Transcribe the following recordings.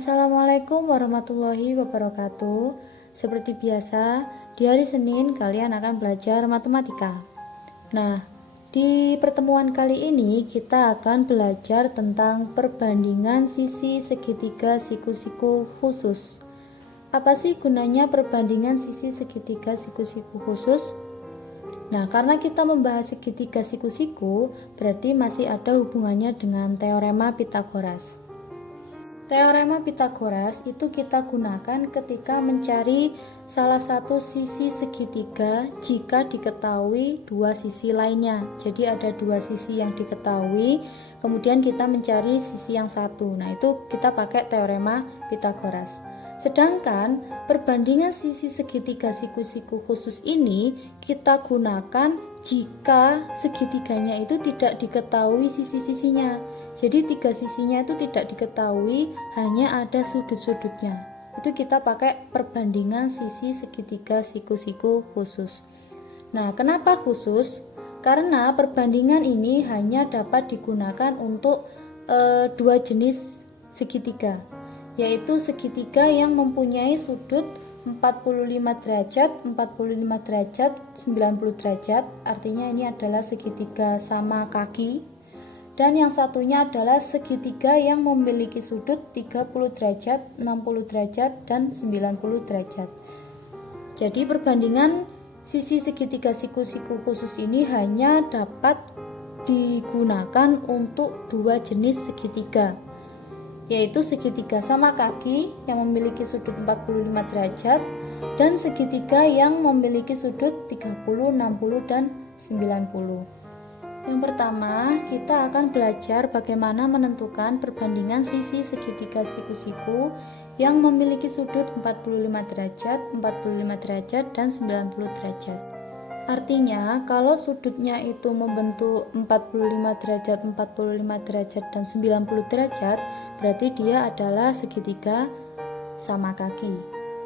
Assalamualaikum warahmatullahi wabarakatuh. Seperti biasa, di hari Senin kalian akan belajar matematika. Nah, di pertemuan kali ini kita akan belajar tentang perbandingan sisi segitiga siku-siku khusus. Apa sih gunanya perbandingan sisi segitiga siku-siku khusus? Nah, karena kita membahas segitiga siku-siku, berarti masih ada hubungannya dengan teorema Pitagoras. Teorema Pitagoras itu kita gunakan ketika mencari salah satu sisi segitiga jika diketahui dua sisi lainnya. Jadi ada dua sisi yang diketahui, kemudian kita mencari sisi yang satu. Nah, itu kita pakai teorema Pitagoras. Sedangkan perbandingan sisi segitiga siku-siku khusus ini kita gunakan jika segitiganya itu tidak diketahui sisi-sisinya. Jadi tiga sisinya itu tidak diketahui, hanya ada sudut-sudutnya. Itu kita pakai perbandingan sisi segitiga siku-siku khusus. Nah, kenapa khusus? Karena perbandingan ini hanya dapat digunakan untuk dua jenis segitiga, yaitu segitiga yang mempunyai sudut 45 derajat, 45 derajat, 90 derajat, artinya ini adalah segitiga sama kaki. Dan yang satunya adalah segitiga yang memiliki sudut 30 derajat, 60 derajat, dan 90 derajat. Jadi perbandingan sisi segitiga siku-siku khusus ini hanya dapat digunakan untuk dua jenis segitiga, yaitu segitiga sama kaki yang memiliki sudut 45 derajat dan segitiga yang memiliki sudut 30, 60, dan 90. Yang pertama, kita akan belajar bagaimana menentukan perbandingan sisi segitiga siku-siku yang memiliki sudut 45 derajat, 45 derajat, dan 90 derajat. Artinya, kalau sudutnya itu membentuk 45 derajat, 45 derajat, dan 90 derajat, berarti dia adalah segitiga sama kaki.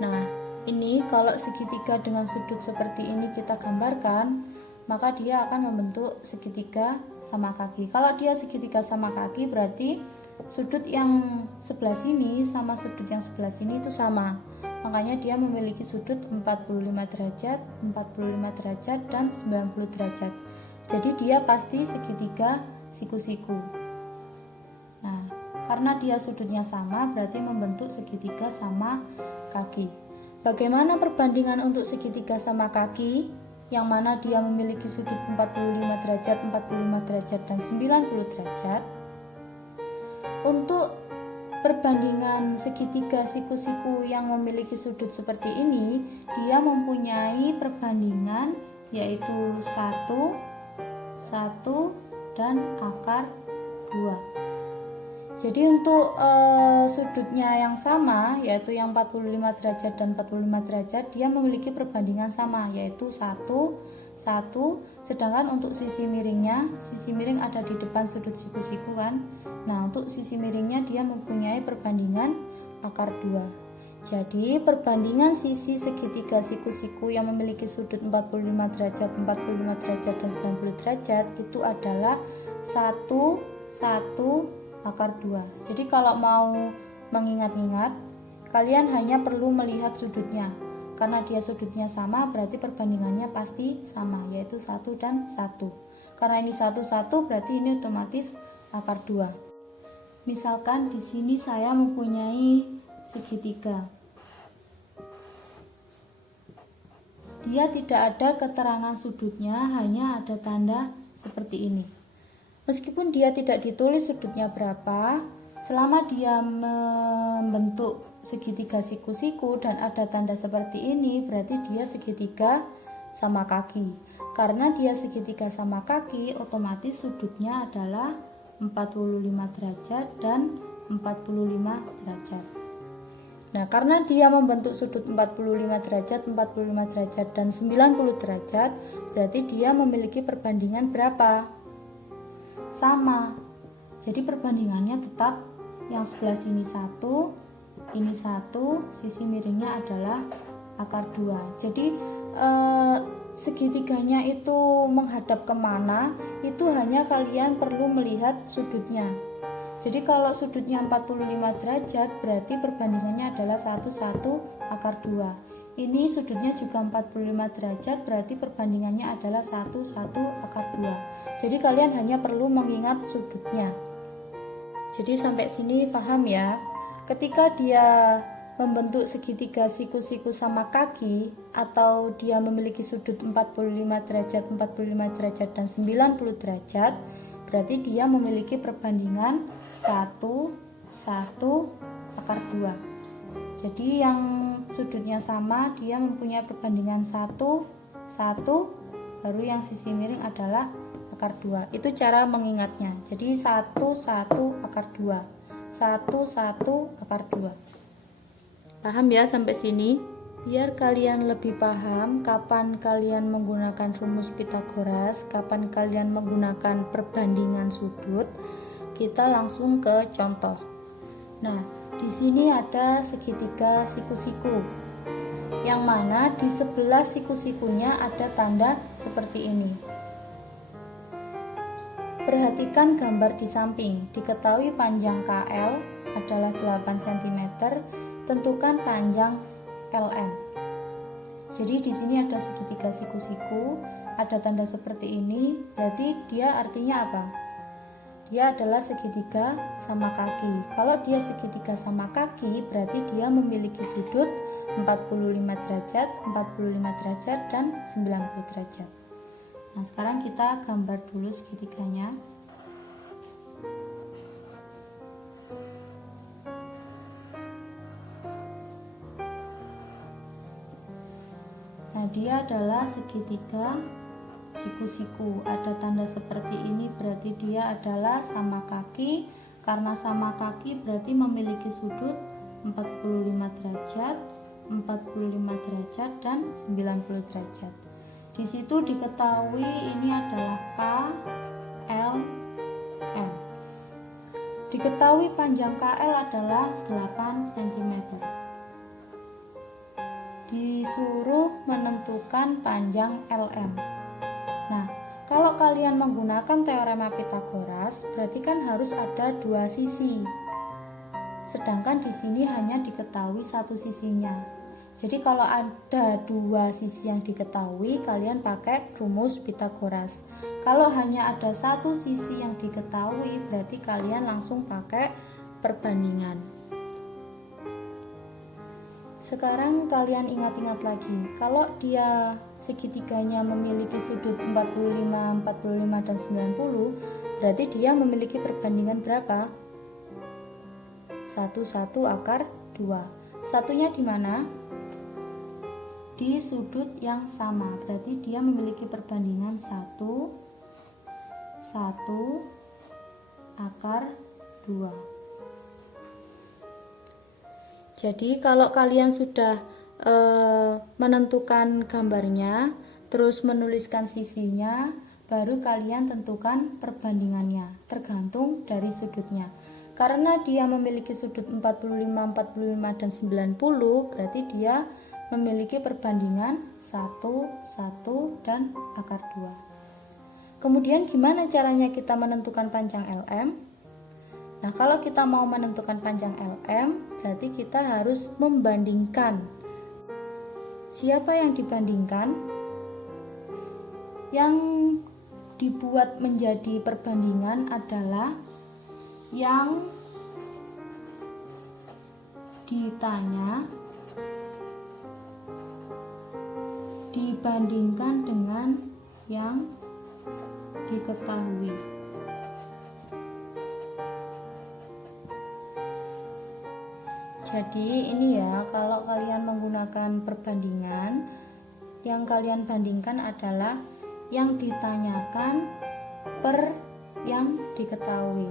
Nah, ini kalau segitiga dengan sudut seperti ini kita gambarkan, maka dia akan membentuk segitiga sama kaki. Kalau dia segitiga sama kaki, berarti sudut yang sebelah sini sama sudut yang sebelah sini itu sama. Makanya dia memiliki sudut 45 derajat, 45 derajat, dan 90 derajat. Jadi dia pasti segitiga siku-siku. Nah, karena dia sudutnya sama, berarti membentuk segitiga sama kaki. Bagaimana perbandingan untuk segitiga sama kaki? Yang mana dia memiliki sudut 45 derajat, 45 derajat, dan 90 derajat. Untuk perbandingan segitiga siku-siku yang memiliki sudut seperti ini, dia mempunyai perbandingan yaitu 1, 1, dan akar 2. Jadi untuk sudutnya yang sama, yaitu yang 45 derajat dan 45 derajat, dia memiliki perbandingan sama, yaitu 1, 1. Sedangkan untuk sisi miringnya, sisi miring ada di depan sudut siku-siku kan. Nah, untuk sisi miringnya dia mempunyai perbandingan akar 2. Jadi perbandingan sisi segitiga siku-siku yang memiliki sudut 45 derajat, 45 derajat, dan 90 derajat itu adalah 1, 1, akar 2. Jadi kalau mau mengingat-ingat, kalian hanya perlu melihat sudutnya. Karena dia sudutnya sama, berarti perbandingannya pasti sama, yaitu 1 dan 1. Karena ini 1, 1, berarti ini otomatis akar 2. Misalkan di sini saya mempunyai segitiga. Dia tidak ada keterangan sudutnya, hanya ada tanda seperti ini. Meskipun dia tidak ditulis sudutnya berapa, selama dia membentuk segitiga siku-siku dan ada tanda seperti ini, berarti dia segitiga sama kaki. Karena dia segitiga sama kaki, otomatis sudutnya adalah 45 derajat dan 45 derajat. Nah, karena dia membentuk sudut 45 derajat, 45 derajat, dan 90 derajat, berarti dia memiliki perbandingan berapa? Sama. Jadi perbandingannya tetap yang sebelah sini 1, ini 1, sisi miringnya adalah akar 2. Jadi segitiganya itu menghadap kemana, itu hanya kalian perlu melihat sudutnya. Jadi kalau sudutnya 45 derajat berarti perbandingannya adalah 1/1/2. Ini sudutnya juga 45 derajat berarti perbandingannya adalah 1/1/2. Jadi kalian hanya perlu mengingat sudutnya. Jadi sampai sini paham ya. Ketika dia membentuk segitiga siku-siku sama kaki atau dia memiliki sudut 45 derajat, 45 derajat dan 90 derajat, berarti dia memiliki perbandingan 1/1/2. Jadi yang sudutnya sama dia mempunyai perbandingan 1/1, baru yang sisi miring adalah akar 2. Itu cara mengingatnya. Jadi 1/1/2. 1/1/2. Paham ya sampai sini? Biar kalian lebih paham kapan kalian menggunakan rumus Pythagoras, kapan kalian menggunakan perbandingan sudut, kita langsung ke contoh. Nah, di sini ada segitiga siku-siku, yang mana di sebelah siku-sikunya ada tanda seperti ini. Perhatikan gambar di samping. Diketahui panjang KL adalah 8 cm, tentukan panjang LM. Jadi di sini ada segitiga siku-siku, ada tanda seperti ini, berarti dia artinya apa? Dia adalah segitiga sama kaki. Kalau dia segitiga sama kaki, berarti dia memiliki sudut 45 derajat, 45 derajat, dan 90 derajat. Nah, sekarang kita gambar dulu segitiganya. Nah, dia adalah segitiga siku-siku, ada tanda seperti ini berarti dia adalah sama kaki. Karena sama kaki berarti memiliki sudut 45 derajat, 45 derajat, dan 90 derajat. Di situ diketahui ini adalah K, L, M. Diketahui panjang KL adalah 8 cm. Disuruh menentukan panjang LM. Nah, kalau kalian menggunakan teorema Pythagoras, berarti kan harus ada dua sisi. Sedangkan di sini hanya diketahui satu sisinya. Jadi kalau ada dua sisi yang diketahui, kalian pakai rumus Pythagoras. Kalau hanya ada satu sisi yang diketahui, berarti kalian langsung pakai perbandingan. Sekarang kalian ingat-ingat lagi, kalau dia segitiganya memiliki sudut 45, 45, dan 90, berarti dia memiliki perbandingan berapa? 1/1/2. Satunya di mana? Di sudut yang sama, berarti dia memiliki perbandingan 1/1/2. Jadi kalau kalian sudah menentukan gambarnya, terus menuliskan sisinya, baru kalian tentukan perbandingannya, tergantung dari sudutnya. Karena dia memiliki sudut 45, 45, dan 90, berarti dia memiliki perbandingan 1/1 dan akar 2. Kemudian gimana caranya kita menentukan panjang LM? Nah, kalau kita mau menentukan panjang LM, berarti kita harus membandingkan. Siapa yang dibandingkan? Yang dibuat menjadi perbandingan adalah yang ditanya dibandingkan dengan yang diketahui. Jadi ini ya, kalau kalian menggunakan perbandingan, yang kalian bandingkan adalah yang ditanyakan per yang diketahui.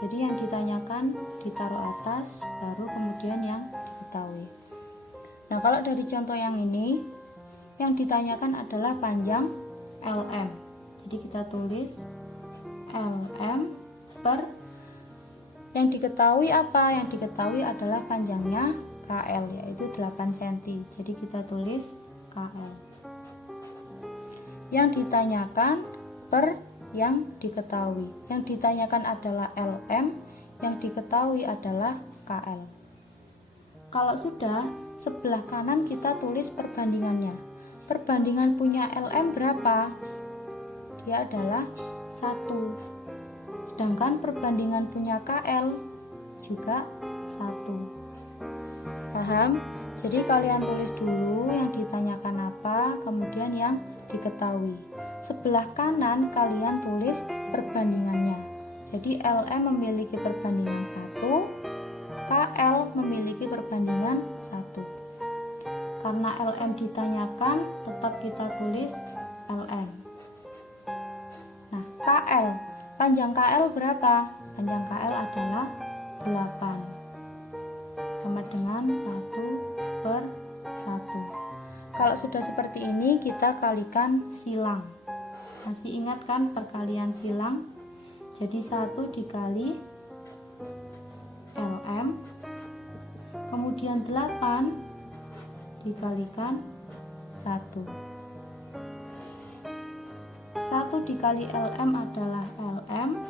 Jadi yang ditanyakan ditaruh atas, baru kemudian yang diketahui. Nah, kalau dari contoh yang ini, yang ditanyakan adalah panjang LM. Jadi kita tulis LM per yang diketahui apa? Yang diketahui adalah panjangnya KL, yaitu 8 cm. Jadi kita tulis KL. Yang ditanyakan per yang diketahui. Yang ditanyakan adalah LM, yang diketahui adalah KL. Kalau sudah, sebelah kanan kita tulis perbandingannya. Perbandingan punya LM berapa? Dia adalah 1. Sedangkan perbandingan punya KL juga 1. Paham? Jadi kalian tulis dulu yang ditanyakan apa, kemudian yang diketahui. Sebelah kanan kalian tulis perbandingannya. Jadi LM memiliki perbandingan 1, KL memiliki perbandingan 1. Karena LM ditanyakan, tetap kita tulis LM. Nah, KL, panjang KL berapa? Panjang KL adalah 8, sama dengan 1/1. Kalau sudah seperti ini, kita kalikan silang. Masih ingat kan perkalian silang? Jadi 1 dikali LM, kemudian 8 dikalikan 1. 1 dikali LM adalah LM,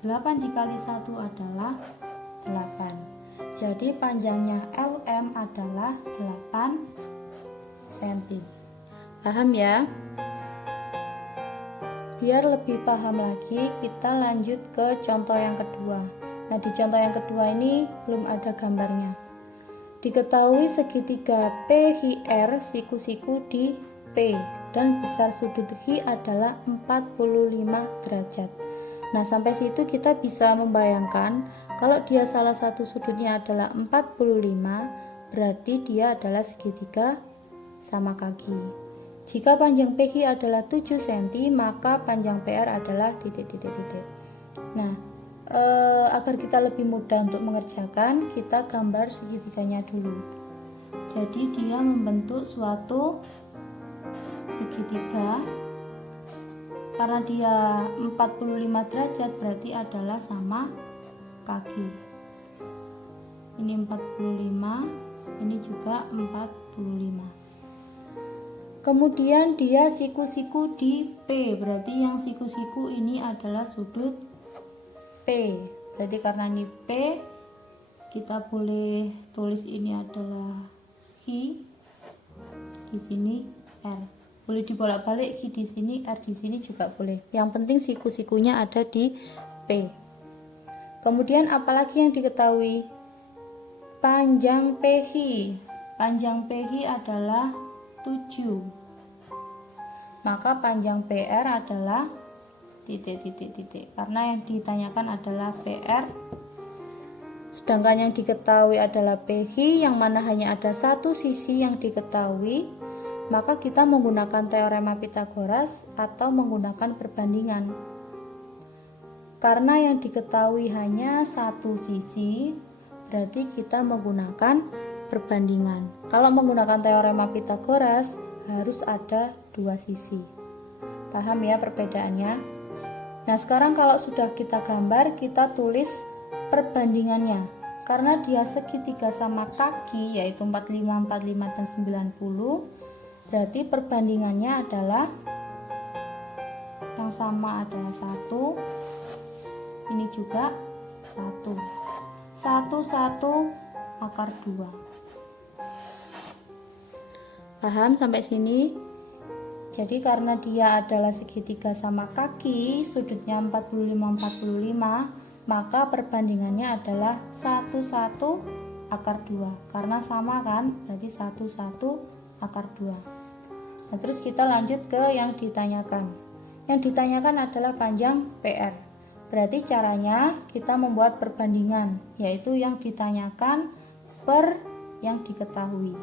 8 dikali 1 adalah 8. Jadi panjangnya LM adalah 8 cm. Paham ya? Biar lebih paham lagi, kita lanjut ke contoh yang kedua. Nah, di contoh yang kedua ini belum ada gambarnya. Diketahui segitiga PHR siku-siku di P dan besar sudut H adalah 45 derajat. Nah, sampai situ kita bisa membayangkan kalau dia salah satu sudutnya adalah 45, berarti dia adalah segitiga sama kaki. Jika panjang PH adalah 7 cm, maka panjang PR adalah titik-titik-titik. Nah, agar kita lebih mudah untuk mengerjakan, kita gambar segitiganya dulu. Jadi dia membentuk suatu segitiga. Karena dia 45 derajat, berarti adalah sama kaki. Ini 45, ini juga 45. Kemudian dia siku-siku di P, berarti yang siku-siku ini adalah sudut P. Berarti karena ini P, kita boleh tulis ini adalah H, di sini R. Boleh dibolak-balik, H di sini, R di sini juga boleh. Yang penting siku-sikunya ada di P. Kemudian apalagi yang diketahui? Panjang PH. Panjang PH adalah 7. Maka panjang PR adalah titik-titik-titik. Karena yang ditanyakan adalah PR. Sedangkan yang diketahui adalah PH, yang mana hanya ada satu sisi yang diketahui. Maka kita menggunakan teorema Pythagoras atau menggunakan perbandingan. Karena yang diketahui hanya satu sisi, berarti kita menggunakan perbandingan. Kalau menggunakan teorema Pythagoras harus ada dua sisi. Paham ya perbedaannya? Nah, sekarang kalau sudah kita gambar, kita tulis perbandingannya. Karena dia segitiga sama kaki, yaitu 45, 45 dan 90, berarti perbandingannya adalah yang sama adalah 1, ini juga 1, 1 akar 2. Paham sampai sini? Jadi karena dia adalah segitiga sama kaki, sudutnya 45 45, maka perbandingannya adalah 1 akar 2. Karena sama kan? Berarti 1 akar 2. Nah, terus kita lanjut ke yang ditanyakan. Yang ditanyakan adalah panjang PR. Berarti caranya kita membuat perbandingan, yaitu yang ditanyakan per yang diketahui.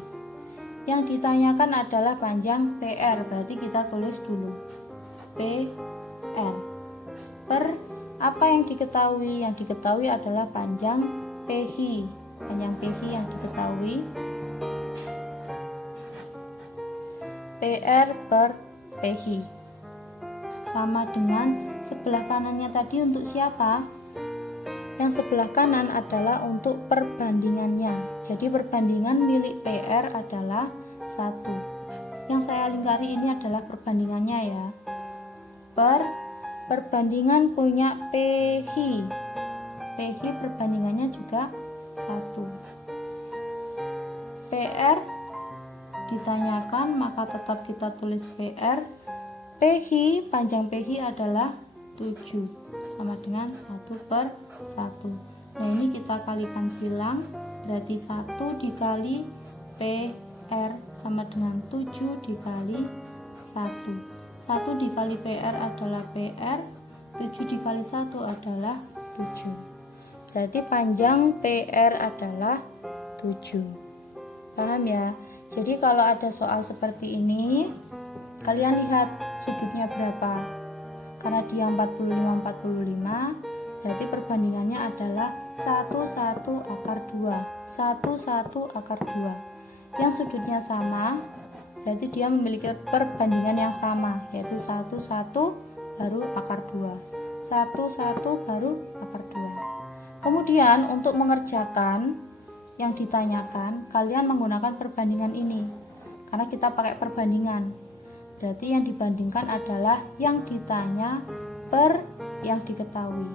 Yang ditanyakan adalah panjang PR, berarti kita tulis dulu PR per apa yang diketahui. Yang diketahui adalah panjang PH. Panjang PH yang diketahui PR per PH sama dengan sebelah kanannya tadi. Untuk siapa? Yang sebelah kanan adalah untuk perbandingannya. Jadi perbandingan milik PR adalah 1. Yang saya lingkari ini adalah perbandingannya ya. Perbandingan punya PH. PH perbandingannya juga 1. PR ditanyakan, maka tetap kita tulis PR. PH, panjang PH adalah 7, sama dengan 1/1. Nah, ini kita kalikan silang, berarti 1 dikali PR sama dengan 7 dikali 1. 1 dikali PR adalah PR, 7 dikali 1 adalah 7. Berarti panjang PR adalah 7. Paham ya? Jadi kalau ada soal seperti ini, kalian lihat sudutnya berapa. Karena dia 45 berarti perbandingannya adalah 1/1/2. 1/1/2. Yang sudutnya sama, berarti dia memiliki perbandingan yang sama, yaitu 1/1 baru akar 2. 1/1 baru akar 2. Kemudian untuk mengerjakan yang ditanyakan, kalian menggunakan perbandingan ini. Karena kita pakai perbandingan, berarti yang dibandingkan adalah yang ditanya per yang diketahui.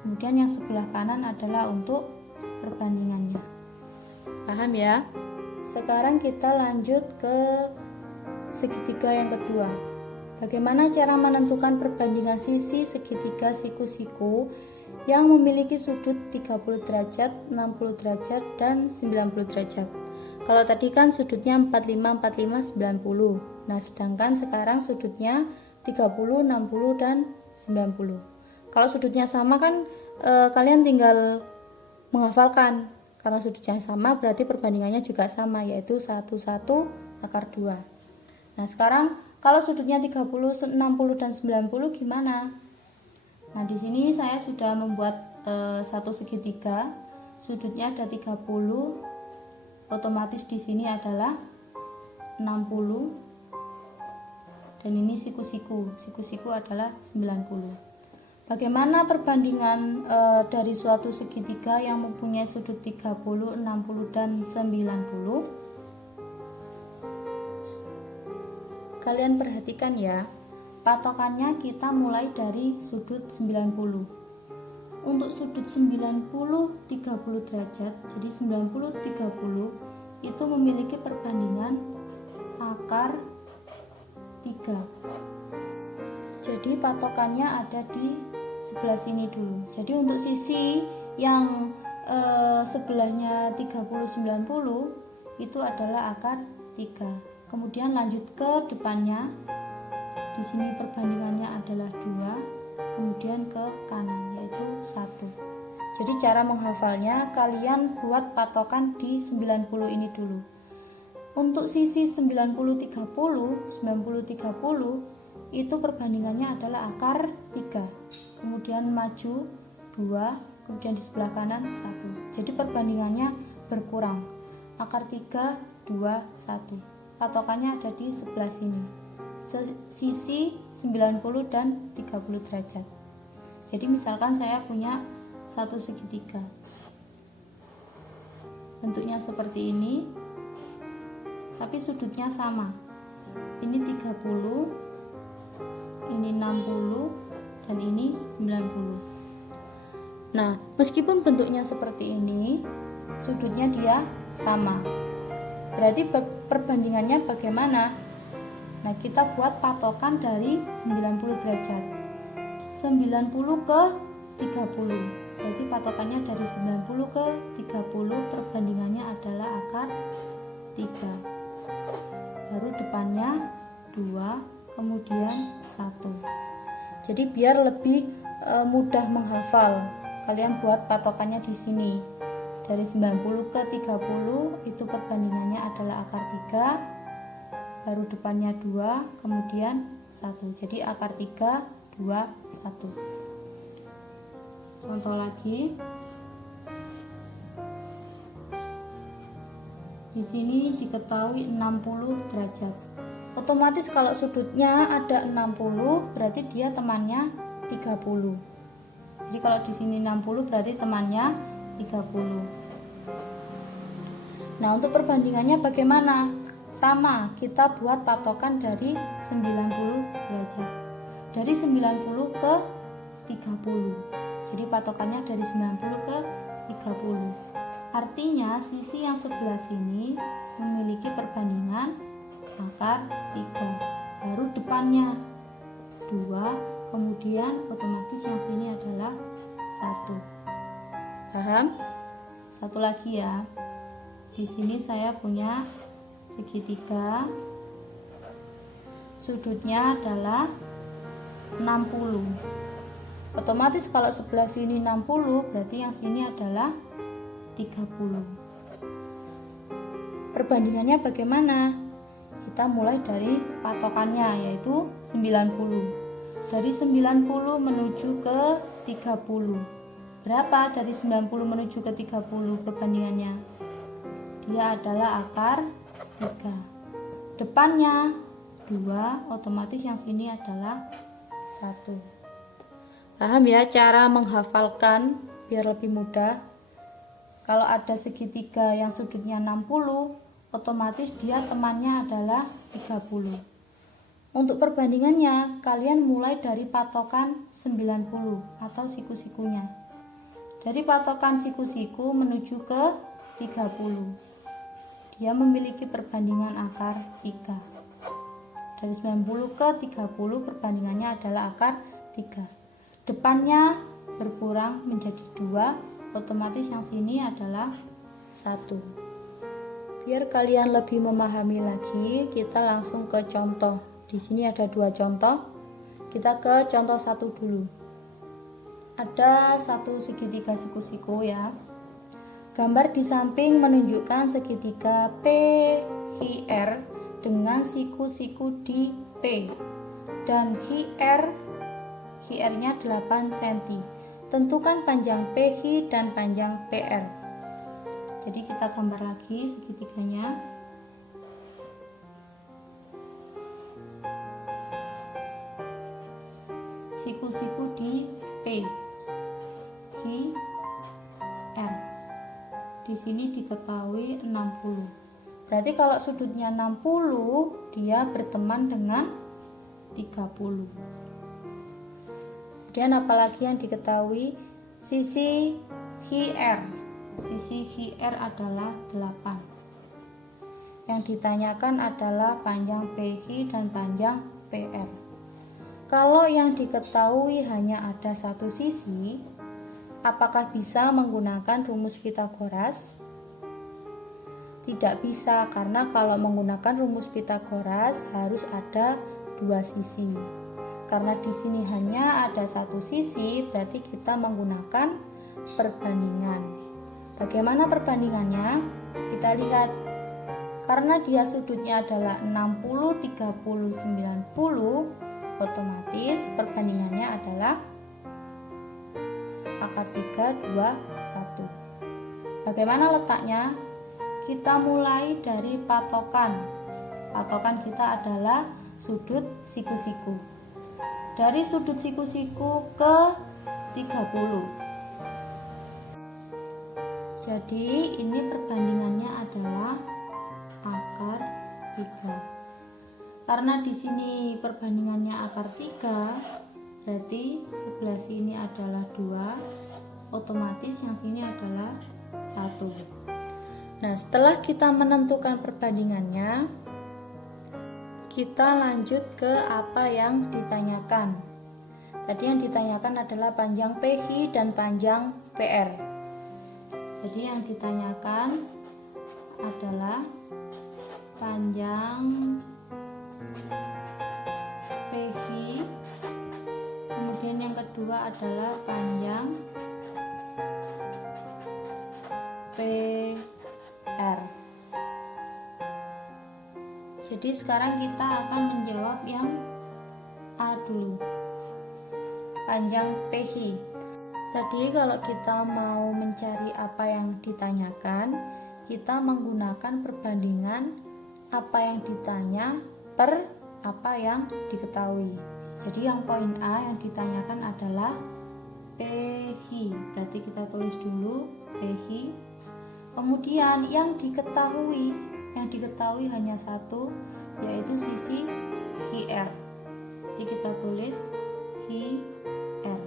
Kemudian yang sebelah kanan adalah untuk perbandingannya. Paham ya? Sekarang kita lanjut ke segitiga yang kedua. Bagaimana cara menentukan perbandingan sisi segitiga siku-siku yang memiliki sudut 30 derajat, 60 derajat, dan 90 derajat. Kalau tadi kan sudutnya 45, 45, 90. Nah, sedangkan sekarang sudutnya 30, 60, dan 90. Kalau sudutnya sama kan kalian tinggal menghafalkan. Karena sudutnya sama berarti perbandingannya juga sama, yaitu 1/1/2. Nah, sekarang kalau sudutnya 30, 60, dan 90 gimana? Nah, di sini saya sudah membuat satu segitiga, sudutnya ada 30, otomatis di sini adalah 60, dan ini siku-siku. Siku-siku adalah 90. Bagaimana perbandingan dari suatu segitiga yang mempunyai sudut 30, 60, dan 90? Kalian perhatikan ya. Patokannya kita mulai dari sudut 90. Untuk sudut 90 30 derajat, jadi 90 30 itu memiliki perbandingan akar 3. Jadi patokannya ada di sebelah sini dulu. Jadi untuk sisi yang sebelahnya 30 90 itu adalah akar 3. Kemudian lanjut ke depannya. Di sini perbandingannya adalah 2, kemudian ke kanan yaitu 1. Jadi cara menghafalnya kalian buat patokan di 90 ini dulu. Untuk sisi 90 30, 90 30 itu perbandingannya adalah akar 3. Kemudian maju 2, kemudian di sebelah kanan 1. Jadi perbandingannya berkurang. Akar 3 2 1. Patokannya ada di sebelah sini. Sisi 90 dan 30 derajat. Jadi misalkan saya punya satu segitiga, bentuknya seperti ini, tapi sudutnya sama. Ini 30, ini 60, dan ini 90. Nah, meskipun bentuknya seperti ini, sudutnya dia sama. Berarti perbandingannya bagaimana? Nah, kita buat patokan dari 90 derajat. 90 ke 30. Berarti patokannya dari 90 ke 30, perbandingannya adalah akar 3. Baru depannya 2, kemudian 1. Jadi biar lebih mudah menghafal, kalian buat patokannya di sini. Dari 90 ke 30 itu perbandingannya adalah akar 3. Baru depannya 2, kemudian 1. Jadi akar 3 2 1. Contoh lagi. Di sini diketahui 60 derajat. Otomatis kalau sudutnya ada 60 berarti dia temannya 30. Jadi kalau di sini 60 berarti temannya 30. Nah, untuk perbandingannya bagaimana? Sama, kita buat patokan dari 90 derajat. Dari 90 ke 30. Jadi patokannya dari 90 ke 30. Artinya sisi yang sebelah sini memiliki perbandingan akar 3. Baru depannya 2, kemudian otomatis yang sini adalah 1. Paham? Satu lagi ya. Di sini saya punya segitiga. Sudutnya adalah 60. Otomatis kalau sebelah sini 60, berarti yang sini adalah 30. Perbandingannya bagaimana? Kita mulai dari patokannya, yaitu 90. Dari 90 menuju ke 30. Berapa dari 90 menuju ke 30 perbandingannya? Dia adalah akar 3. Depannya 2, otomatis yang sini adalah 1. Paham ya cara menghafalkan biar lebih mudah? Kalau ada segitiga yang sudutnya 60, otomatis dia temannya adalah 30. Untuk perbandingannya, kalian mulai dari patokan 90 atau siku-sikunya. Dari patokan siku-siku menuju ke 30. Dia memiliki perbandingan akar 3. Dari 90 ke 30 perbandingannya adalah akar 3. Depannya berkurang menjadi 2, otomatis yang sini adalah 1. Biar kalian lebih memahami lagi, kita langsung ke contoh. Di sini ada 2 contoh. Kita ke contoh 1 dulu. Ada satu segitiga siku-siku ya. Gambar di samping menunjukkan segitiga PQR dengan siku-siku di P dan QR-nya 8 cm. Tentukan panjang PQ dan panjang PR. Jadi kita gambar lagi segitiganya. Siku-siku di P, Q, R. Di sini diketahui 60. Berarti kalau sudutnya 60, dia berteman dengan 30. Kemudian apalagi yang diketahui? Sisi QR. Sisi QR adalah 8. Yang ditanyakan adalah panjang PQ dan panjang PR. Kalau yang diketahui hanya ada satu sisi, apakah bisa menggunakan rumus Pythagoras? Tidak bisa, karena kalau menggunakan rumus Pythagoras harus ada 2 sisi. Karena di sini hanya ada satu sisi, berarti kita menggunakan perbandingan. Bagaimana perbandingannya? Kita lihat. Karena dia sudutnya adalah 60, 30, 90, otomatis perbandingannya adalah akar 3, 2, 1. Bagaimana letaknya? Kita mulai dari patokan. Patokan kita adalah sudut siku-siku. Dari sudut siku-siku ke 30. Jadi ini perbandingannya adalah akar 3. Karena di sini perbandingannya akar 3, berarti sebelah sini adalah 2, otomatis yang sini adalah 1. Nah, setelah kita menentukan perbandingannya, kita lanjut ke apa yang ditanyakan. Tadi yang ditanyakan adalah panjang PQ dan panjang PR. Jadi yang ditanyakan adalah panjang PQ, kemudian yang kedua adalah panjang PR. Jadi sekarang kita akan menjawab yang A dulu, panjang PQ. Tadi kalau kita mau mencari apa yang ditanyakan, kita menggunakan perbandingan apa yang ditanya per apa yang diketahui. Jadi yang poin A yang ditanyakan adalah PQ. Berarti kita tulis dulu PQ. Kemudian yang diketahui hanya satu, yaitu sisi QR. Jadi kita tulis QR.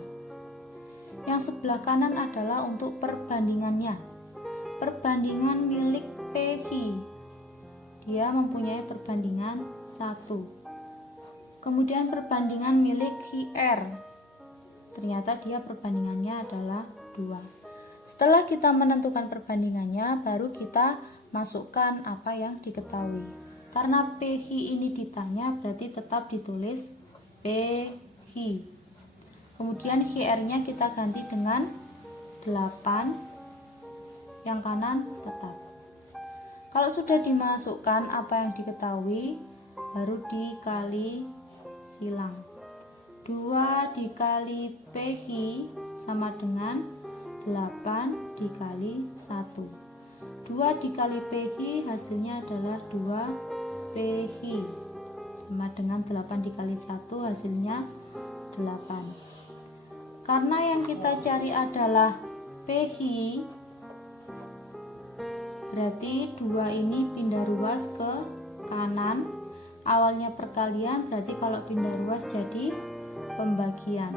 Yang sebelah kanan adalah untuk perbandingannya. Perbandingan milik PQ. Dia mempunyai perbandingan 1. Kemudian perbandingan milik QR. Ternyata dia perbandingannya adalah 2. Setelah kita menentukan perbandingannya, baru kita masukkan apa yang diketahui. Karena PQ ini ditanya, berarti tetap ditulis PQ. Kemudian QR-nya kita ganti dengan 8, yang kanan tetap. Kalau sudah dimasukkan apa yang diketahui, baru dikali silang. 2 dikali PQ sama dengan 8 dikali 1. 2 dikali PQ hasilnya adalah 2 PQ, sama dengan 8 dikali 1 hasilnya 8. Karena yang kita cari adalah PQ, berarti 2 ini pindah ruas ke kanan. Awalnya perkalian, berarti kalau pindah ruas jadi pembagian.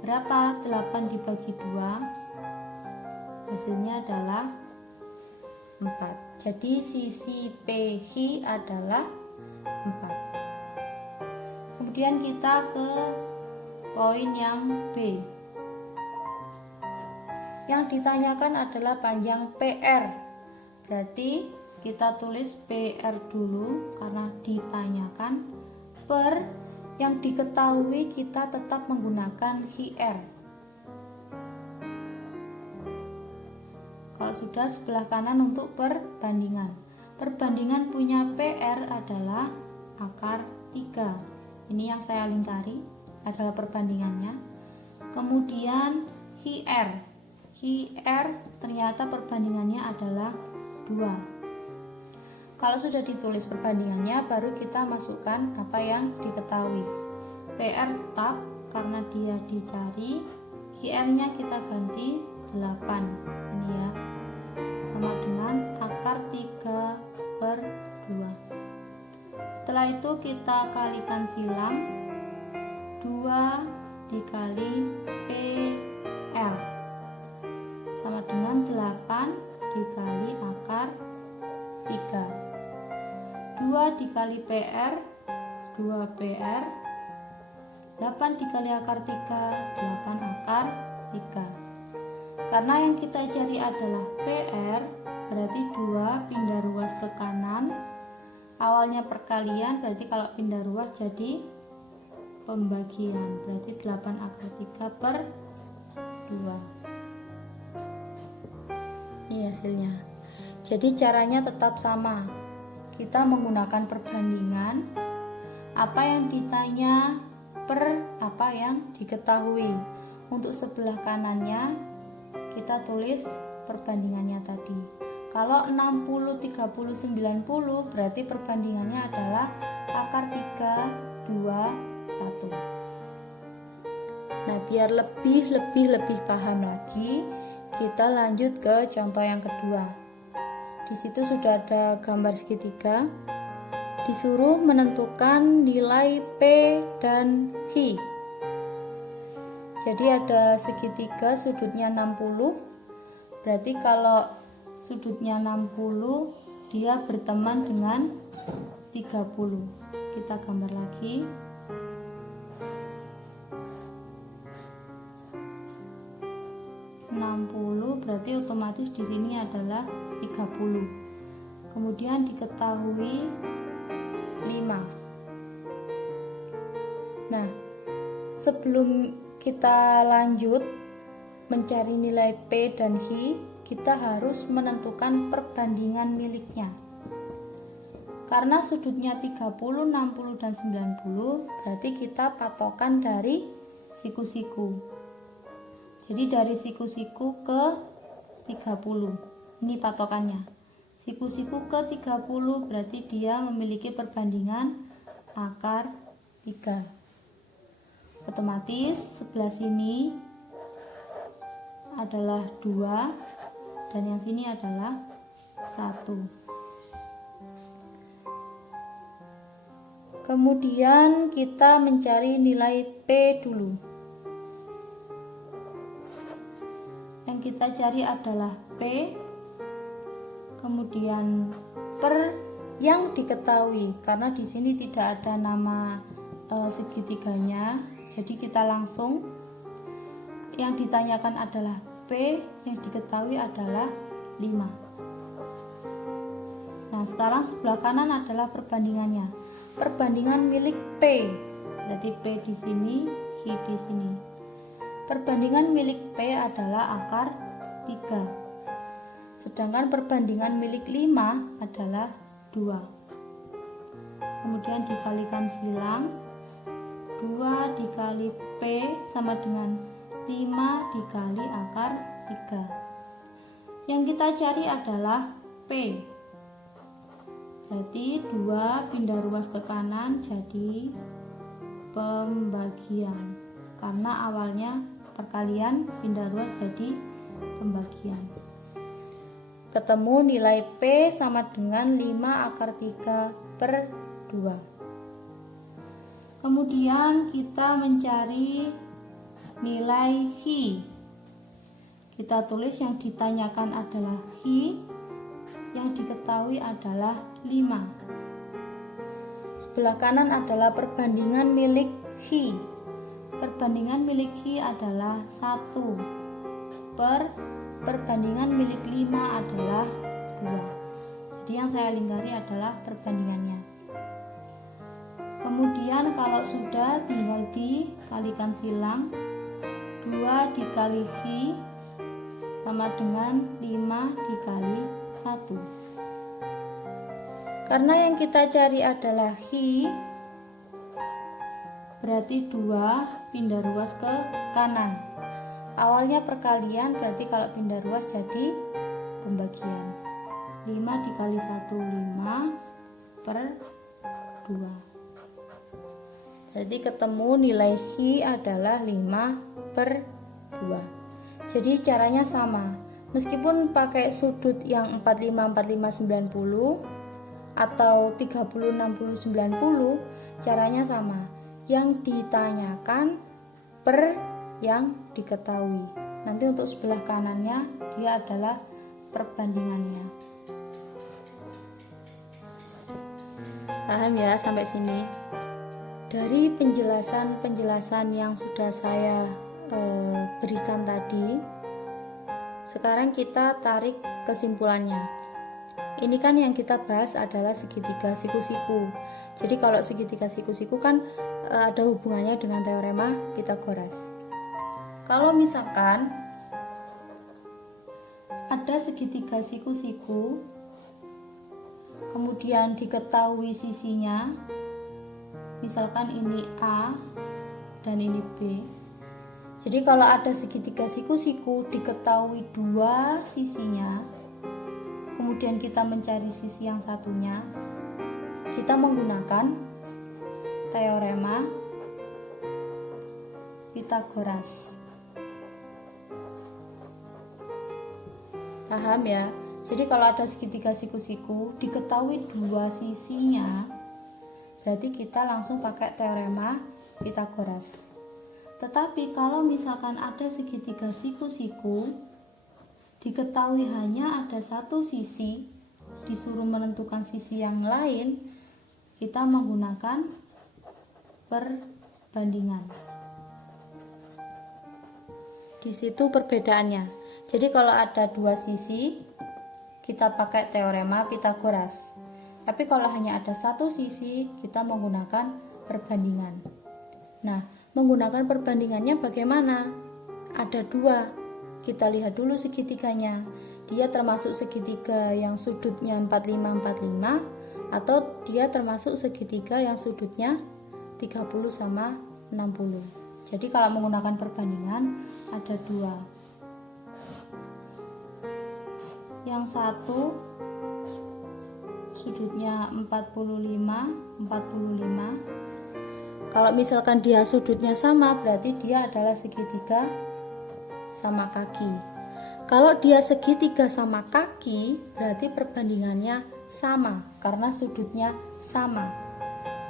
Berapa? 8 dibagi 2, hasilnya adalah 4. Jadi sisi PQ adalah 4. Kemudian kita ke poin yang B. Yang ditanyakan adalah panjang PR. Berarti kita tulis PR dulu karena ditanyakan. Per yang diketahui kita tetap menggunakan QR. Kalau sudah, sebelah kanan untuk perbandingan. Perbandingan punya PR adalah akar 3. Ini yang saya lingkari adalah perbandingannya. Kemudian QR. QR ternyata perbandingannya adalah 2. Kalau sudah ditulis perbandingannya, baru kita masukkan apa yang diketahui. PR tetap karena dia dicari. QR-nya kita ganti 8. Ini ya, sama dengan akar 3/2. Setelah itu kita kalikan silang. 2 dikali PR sama dengan 8 dikali akar 3. 2 dikali PR, 2 PR. 8 dikali akar 3, 8 akar 3. Karena yang kita cari adalah PR, berarti 2 pindah ruas ke kanan. Awalnya perkalian, berarti kalau pindah ruas jadi pembagian. Berarti 8 akar 3/2. Ini hasilnya. Jadi caranya tetap sama. Kita menggunakan perbandingan. Apa yang ditanya per apa yang diketahui. Untuk sebelah kanannya kita tulis perbandingannya tadi. Kalau 60, 30, 90 berarti perbandingannya adalah akar 3, 2, 1. Nah, biar lebih paham lagi, kita lanjut ke contoh yang kedua. Di situ sudah ada gambar segitiga. Disuruh menentukan nilai P dan Q. Jadi ada segitiga sudutnya 60. Berarti kalau sudutnya 60, dia berteman dengan 30. Kita gambar lagi. Berarti otomatis di sini adalah 30. Kemudian diketahui 5. Nah, sebelum kita lanjut mencari nilai P dan Q, kita harus menentukan perbandingan miliknya. Karena sudutnya 30, 60, dan 90, berarti kita patokan dari siku-siku. Jadi dari siku-siku ke 30. Ini patokannya. Siku-siku ke 30 berarti dia memiliki perbandingan akar 3. Otomatis sebelah sini adalah 2 dan yang sini adalah 1. Kemudian kita mencari nilai P dulu. Yang kita cari adalah P, kemudian per yang diketahui, karena di sini tidak ada nama segitiganya, jadi kita langsung yang ditanyakan adalah P, yang diketahui adalah 5. Nah, sekarang sebelah kanan adalah perbandingannya. Perbandingan milik P, berarti P di sini, Q di sini. Perbandingan milik P adalah akar 3. Sedangkan perbandingan milik 5 adalah 2. Kemudian dikalikan silang. 2 dikali P sama dengan 5 dikali akar 3. Yang kita cari adalah P. Berarti 2 pindah ruas ke kanan jadi pembagian. Karena awalnya perkalian, pindah ruas jadi pembagian. Ketemu nilai P sama dengan 5 akar 3 per 2. Kemudian kita mencari nilai Hi. Kita tulis yang ditanyakan adalah Hi, yang diketahui adalah 5. Sebelah kanan adalah perbandingan milik Hi. Perbandingan milik Hi adalah 1 per perbandingan milik 5 adalah 2. Jadi yang saya lingkari adalah perbandingannya. Kemudian kalau sudah tinggal dikalikan silang. 2 dikali Hi sama dengan 5 dikali 1. Karena yang kita cari adalah Hi, berarti 2 pindah ruas ke kanan. Awalnya perkalian, berarti kalau pindah ruas jadi pembagian. 5 dikali 1, 5 per 2. Berarti ketemu nilai Hi adalah 5 per 2. Jadi caranya sama. Meskipun pakai sudut yang 45, 45, 90 atau 30, 60, 90, caranya sama. Yang ditanyakan per yang diketahui. Nanti untuk sebelah kanannya dia adalah perbandingannya. Paham ya sampai sini? Dari penjelasan yang sudah saya berikan tadi, sekarang kita tarik kesimpulannya. Ini kan yang kita bahas adalah segitiga siku-siku. Jadi kalau segitiga siku-siku kan ada hubungannya dengan teorema Pythagoras. Kalau misalkan ada segitiga siku-siku, kemudian diketahui sisinya, misalkan ini A dan ini B. Jadi kalau ada segitiga siku-siku diketahui 2 sisinya, kemudian kita mencari sisi yang satunya, kita menggunakan teorema Pythagoras. Paham ya? Jadi kalau ada segitiga siku-siku diketahui 2 sisinya, berarti kita langsung pakai teorema Pythagoras. Tetapi kalau misalkan ada segitiga siku-siku diketahui hanya ada 1 sisi, disuruh menentukan sisi yang lain, kita menggunakan perbandingan. Di situ perbedaannya. Jadi kalau ada 2 sisi, kita pakai teorema Pythagoras. Tapi kalau hanya ada 1 sisi, kita menggunakan perbandingan. Nah, menggunakan perbandingannya bagaimana? Ada 2. Kita lihat dulu segitiganya. Dia termasuk segitiga yang sudutnya 45, 45, atau dia termasuk segitiga yang sudutnya 30 sama 60. Jadi kalau menggunakan perbandingan ada 2. Yang satu sudutnya 45, 45. Kalau misalkan dia sudutnya sama, berarti dia adalah segitiga sama kaki. Kalau dia segitiga sama kaki, berarti perbandingannya sama karena sudutnya sama.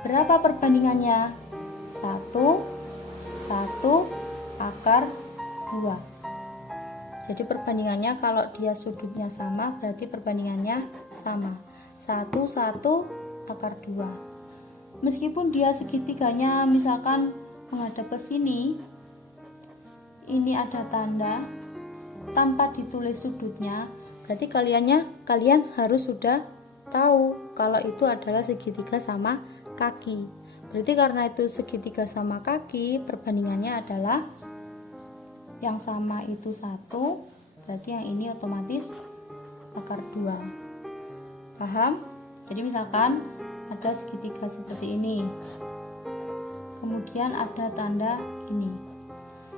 Berapa perbandingannya? 1 akar 2. Jadi perbandingannya kalau dia sudutnya sama berarti perbandingannya sama. 1, 1 akar 2. Meskipun dia segitiganya misalkan menghadap ke sini, ini ada tanda tanpa ditulis sudutnya, berarti kalian harus sudah tahu kalau itu adalah segitiga sama kaki. Berarti karena itu segitiga sama kaki, perbandingannya adalah yang sama itu 1, berarti yang ini otomatis akar 2. Paham? Jadi misalkan ada segitiga seperti ini, kemudian ada tanda ini,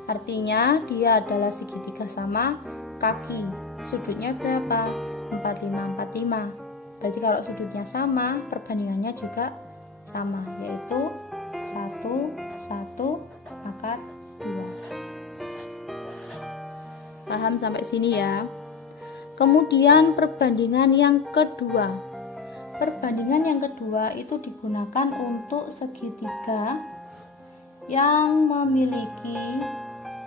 artinya dia adalah segitiga sama kaki. Sudutnya berapa? 45, 45. Berarti kalau sudutnya sama, perbandingannya juga sama, yaitu 1, 1 akar 2. Paham sampai sini ya? Kemudian perbandingan yang kedua. Perbandingan yang kedua itu digunakan untuk segitiga yang memiliki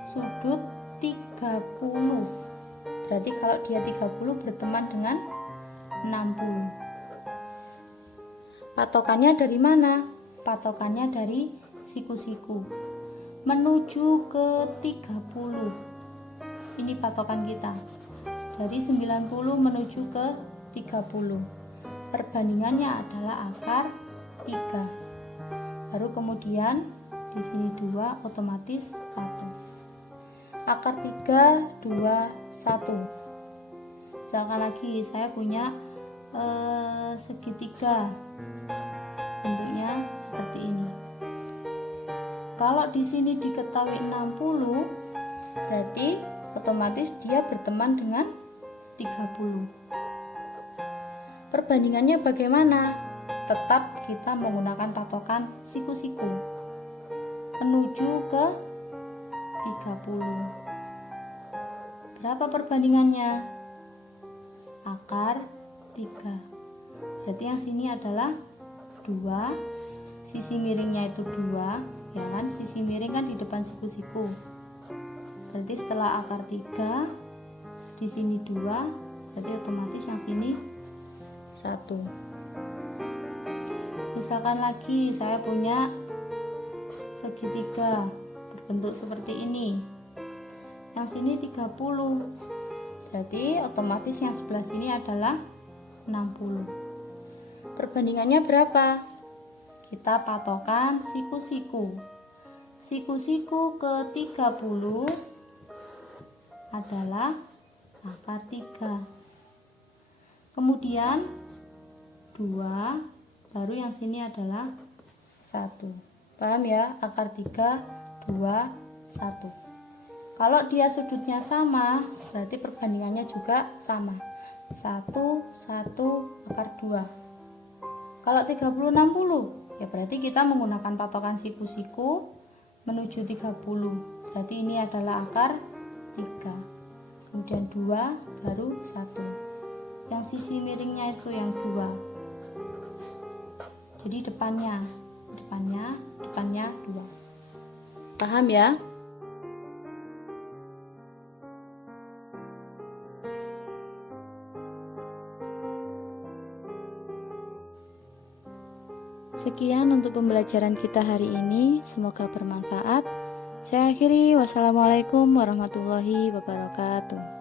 sudut 30. Berarti kalau dia 30 berteman dengan 60. Patokannya dari mana? Patokannya dari siku-siku menuju ke 30. Ini patokan kita. Dari 90 menuju ke 30. Perbandingannya adalah akar 3. Baru kemudian di sini 2 otomatis 1. Akar 3, 2, 1. Misalkan lagi saya punya segitiga, bentuknya seperti ini. Kalau di sini diketahui 60, berarti otomatis dia berteman dengan 30. Perbandingannya bagaimana? Tetap kita menggunakan patokan siku-siku menuju ke 30. Berapa perbandingannya? Akar 3. Berarti yang sini adalah 2, sisi miringnya itu 2, ya kan? Sisi miring kan di depan siku-siku. Berarti setelah akar 3 di sini 2, berarti otomatis yang sini 1. Misalkan lagi saya punya segitiga berbentuk seperti ini. Yang sini 30. Berarti otomatis yang sebelah sini adalah 60. Perbandingannya berapa? Kita patokan siku-siku. Siku-siku ke 30 adalah akar 3. Kemudian 2, baru yang sini adalah 1. Paham ya? Akar 3, 2, 1. Kalau dia sudutnya sama, berarti perbandingannya juga sama. 1, 1 akar 2. Kalau 30, 60, ya berarti kita menggunakan patokan siku-siku menuju 30. Berarti ini adalah akar 3. Kemudian 2, baru 1. Yang sisi miringnya itu yang 2. Jadi depannya 2. Paham ya? Sekian untuk pembelajaran kita hari ini, semoga bermanfaat. Saya akhiri, wassalamualaikum warahmatullahi wabarakatuh.